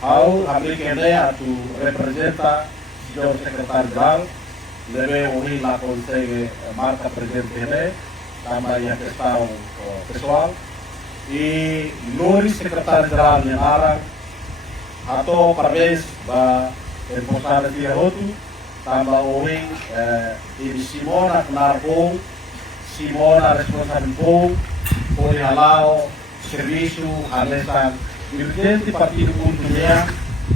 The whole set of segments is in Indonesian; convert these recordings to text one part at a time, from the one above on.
Hau abri kene atu representa senhor secretário-geral, leve uni la consegue marca presidente kene, também a questão pessoal, e Luri secretário-geral Nenara, atau parabéns ba emposada dia outro, também uni ini Simona Knarbo, Simona responsável por halau serviço alesan dirigente partido kulturnya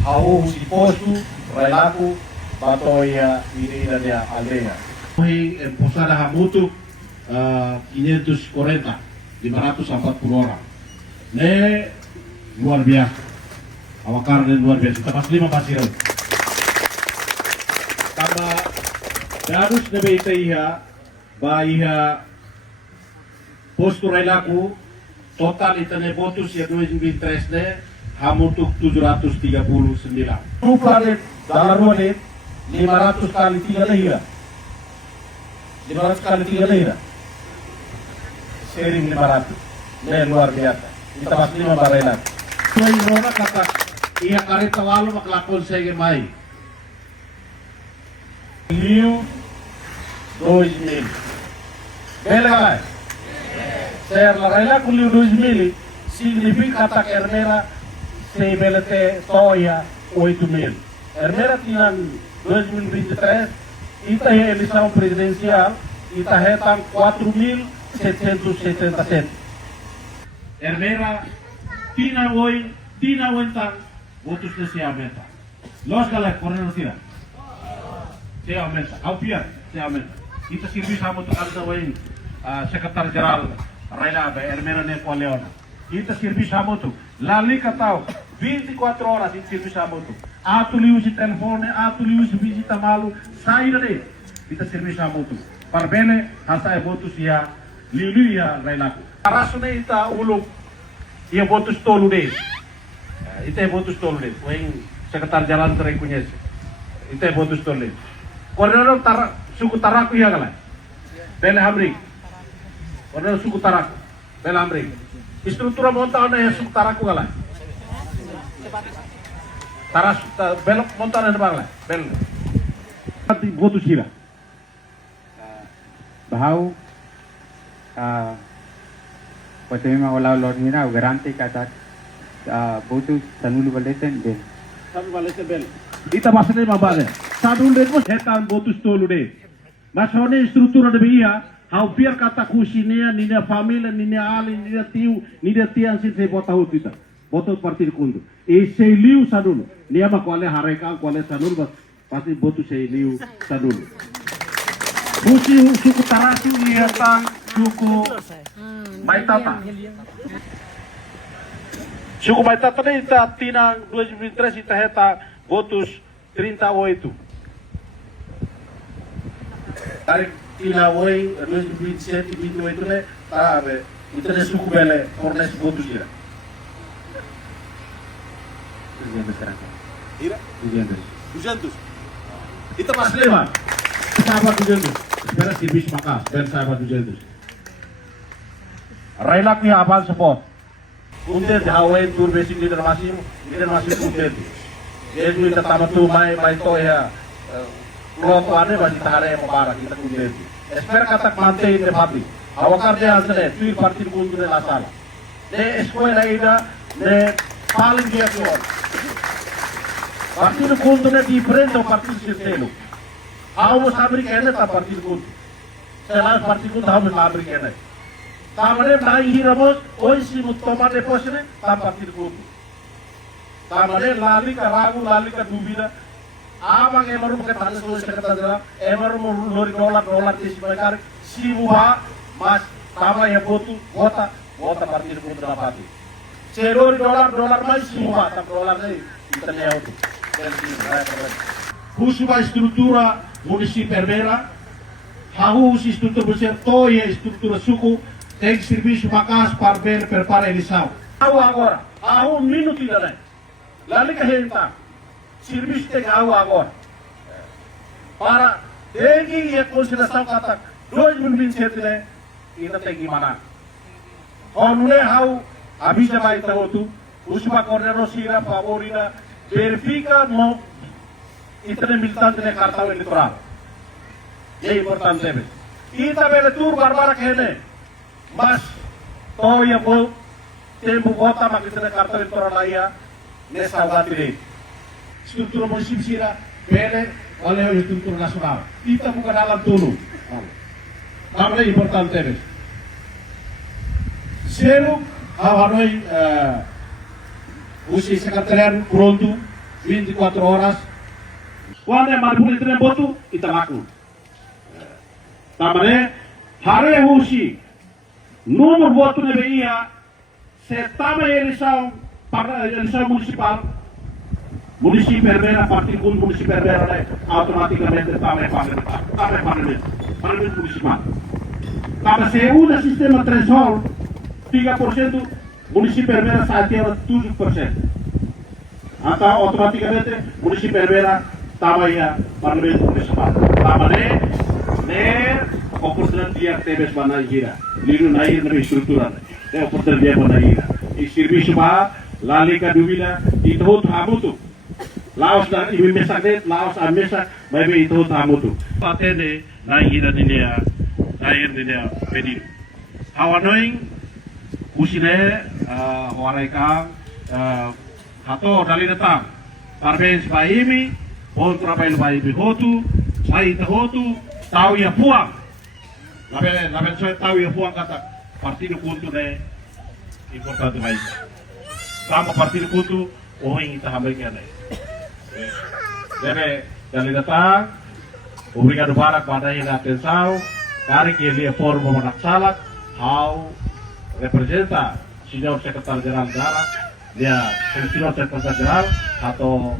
hau si posto relaku batoya ini dari aldeia. Hoy en Posada Hamutu 540 orang. Ne luar biasa. Awakarnya luar biasa. Kita pas 5 pasir. Kama darus nebe itaiha baiha posto relaku total itane votos ya 2023 ne hamutuk 739. Rupalet dalam ruanet 500 kali 3 lehira. 500 kali 3 lehira. Sering 500. Ne luar biasa. Kita pas 5 barelat. So irona kata iya kareta lalu maklakon sege mai. Liu 2000. Bela ser la regla con el 2000 significa que Hermera se belete toya 8000. Hermera tiene 2023 ita es elección presidencial ita hetan 4777. Hermera tina hoy tan votos de se aumenta. Los galas por no decir. Se aumenta. Aupia se aumenta. Ita sirvi sama tu alda hoy secretário geral Raila Hermera Nepo Leona. Kita serviço hamutu. Lali katau 24 horas de serviço hamutu. Atu liu si telefone, atu liu si visita malu, saída de. Kita serviço hamutu. Parbele hasa votus ya liu ya Raila. Arasune ita ulu ia votus tolu de. Ita votus tolu de. Weng secretário jalan tereng conhece. Ita votus tolu de. Koreno suku taraku ya kala. Bele hamri. Warna suku taraku, belamri. Estrutura montada ya suku taraku galai. Taras belok montada na bangla, bel. Ati voto sira. Bahau patema wala lornina garante kata voto tanulu baleten bel. Sabi baleten bel. Ita basane mabale. Sadun de mo hetan voto stolu de. Masone estrutura de biya. Hau biar kata kusinia, nina família, nina ali, nina tio, nina tiang sin se bota hutita. Bota partido kundo. E se liu sadulo. Nia ma kuale hareka, kuale sadulo, pasti botu se liu sadulo. Kusi suku tarasi nia tang suku Maitata. Suku Maitata ne ita tinang 2023 ita heta votos 38. Tarik tina hoy 2027 28 ne tabe itene suku bele ornes votu gira. Ira 200. Ita mas lema. Sahabat 200. Espera si bis maka dan sahabat 200. Raila ku ya apal support. Unte hawe tur basic leader masih unte. Yesu ita tamatu mai to ya. Loto ane bagi tahare mabara kita kunden. Espera kata mante ite pati. Awakar de asne tuir partido kundu de la sala. De escuela ida de paling dia keluar. Partido kundu ne diferente ao partido sistelo. Hau sabri kene ta partido kundu. Selain partido kundu hau sabri kene. Tamane nai hiramos oi si mutomane posne ta partido kundu. Tamane lali ka ragu lali ka dubida. Abang emaru pakai tangan seluruh sekretariat, emaru lori dolar di sebelah si buah mas tama ya botu wota partido kundu na pati. Selori dolar mais si buah tak dolar ni kita ni auto. Kusuba estrutura município Hermera, hau si estrutura besar toya estrutura suku, tem serviço makas parber prepara elisau. Hau agora, hau minuto tidak naik. Lali kahenta. Serviço tem água agora. Para tem e consideração kata 2027 ne ina tem gimana. Onune hau abisa mai tawotu usma cornero sira favorina verifica mo itene militante ne cartão eleitoral. É importante mesmo. E também tu barbara kene, mas toya bo tempo vota mas itene cartão eleitoral laia nessa data. Estrutura municipal pele oleh estrutura nasional. Kita bukan dalam dulu. Namanya importante mesmo. Selo Hawaii usi sekretariat pronto 24 horas. Quando é marpul itene botu italaku. Tamane hare usi número voto ne veia se tama eleição municipal. Município Herrera, partir com o município Herrera, automaticamente também parlamento municipal. Para se usa sistema threshold, 5%, município Herrera sativa 12%. Então, automaticamente, município Herrera também parlamento municipal. Também, oportunidade dia tebes banaira, liru nair na estrutura, oportunidade dia banaira. E serviço ba, lalika duvila, itu hamutu. Laos dan ibu mesaknet, Laos amesa, baby itu tamu tu. Patene naik dunia pedir. Hawanoing usine wareka hato dari datang. Parbens baimi, kontra bail baimi hotu, sai hotu, tahu ya puang. Laben saya tahu ya puang kata partido kuntu ne importante baik. Sama partido kuntu, yang kita hamilkan ne. Deve dari datang, obrigado para pada yang atenção, cara que ele forma uma sala, how representa senhor secretário geral dia senhor secretário geral atau